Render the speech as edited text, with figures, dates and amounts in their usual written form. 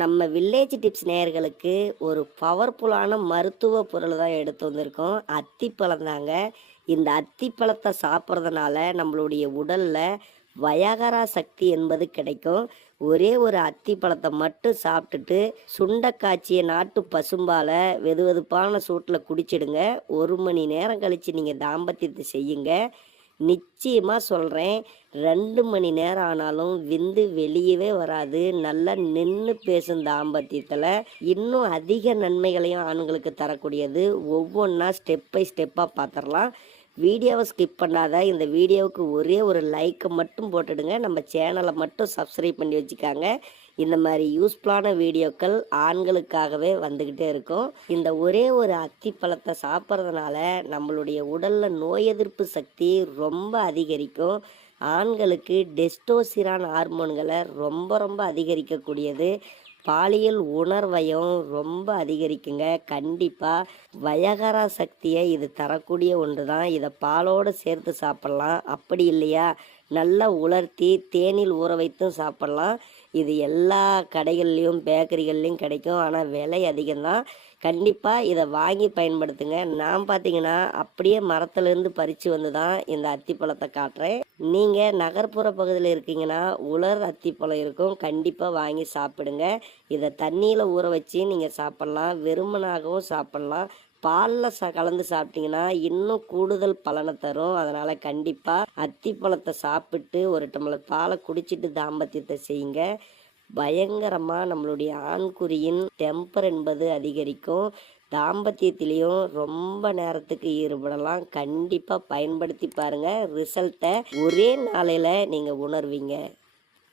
நம்ம village tips நேயர்களுக்கு ஒரு பவர்ஃபுல்லான மருத்துவ பொருள் தான் எடுத்து வந்திருக்கோம். அத்திப்பழம் தாங்க. இந்த அத்திப்பழத்தை சாப்பிட்றதுனால நம்மளுடைய உடலில் வயாகரா சக்தி என்பது கிடைக்கும். ஒரே ஒரு அத்திப்பழத்தை மட்டும் சாப்பிட்டுட்டு சுண்டை காய்ச்சிய நாட்டு பசும்பாலை வெதுவெதுப்பான சூட்டில் குடிச்சிடுங்க. 1 மணி நேரம் கழித்து நீங்கள் தாம்பத்தியத்தை செய்யுங்க. நிச்சயமாக சொல்கிறேன், 2 மணி நேரம் ஆனாலும் விந்து வெளியவே வராது. நல்லா நின்று பேசும் தாம்பத்தியத்தில் இன்னும் அதிக நன்மைகளையும் ஆண்களுக்கு தரக்கூடியது. ஒவ்வொன்றா ஸ்டெப் பை ஸ்டெப்பாக பார்த்துடலாம். வீடியோவை ஸ்கிப் பண்ணாத. இந்த வீடியோவுக்கு ஒரே ஒரு லைக்கை மட்டும் போட்டுடுங்க. நம்ம சேனலை மட்டும் சப்ஸ்கிரைப் பண்ணி வச்சுக்காங்க. இந்த மாதிரி யூஸ்ஃபுல்லான வீடியோக்கள் ஆண்களுக்காகவே வந்துக்கிட்டே இருக்கும். இந்த ஒரே ஒரு அத்திப்பழத்தை சாப்பிட்றதுனால நம்மளுடைய உடலில் நோய் எதிர்ப்பு சக்தி ரொம்ப அதிகரிக்கும். ஆண்களுக்கு டெஸ்டோஸ்டிரான் ஹார்மோன்களை ரொம்ப அதிகரிக்கக்கூடியது. பாலியல் உணர்வையும் ரொம்ப அதிகரிக்குங்க. கண்டிப்பாக வயகரா சக்தியை இது தரக்கூடிய ஒன்று தான். இதை பாலோடு சேர்த்து சாப்பிட்லாம். அப்படி இல்லையா, நல்லா உலர்த்தி தேனில் ஊற வைத்தும் சாப்பிட்லாம். இது எல்லா கடைகள்லேயும் பேக்கரிகள்லேயும் கிடைக்கும். ஆனால் விலை அதிகம்தான். கண்டிப்பாக இதை வாங்கி பயன்படுத்துங்க. நான் பார்த்தீங்கன்னா அப்படியே மரத்துலேருந்து பறித்து வந்து தான் இந்த அத்திப்பழத்தை காட்டுறேன். நீங்கள் நகர்ப்புற பகுதியில் இருக்கீங்கன்னா உலர் அத்திப்பழம் இருக்கும், கண்டிப்பாக வாங்கி சாப்பிடுங்க. இதை தண்ணியில் ஊற வச்சு நீங்கள் சாப்பிட்லாம், வெறுமனாகவும் சாப்பிட்லாம். பாலில் கலந்து சாப்பிட்டிங்கன்னா இன்னும் கூடுதல் பலனை தரும். அதனால் கண்டிப்பாக அத்திப்பழத்தை சாப்பிட்டு ஒரு டம்ளர் பாலை குடிச்சிட்டு தாம்பத்தியத்தை செய்யுங்க. பயங்கரமாக நம்மளுடைய ஆண்குறியின் டெம்பர் என்பது அதிகரிக்கும். தாம்பத்தியத்திலையும் ரொம்ப நேரத்துக்கு ஈடுபடலாம். கண்டிப்பாக பயன்படுத்தி பாருங்கள். ரிசல்ட்டை ஒரே நாளையில் நீங்கள் உணர்வீங்க.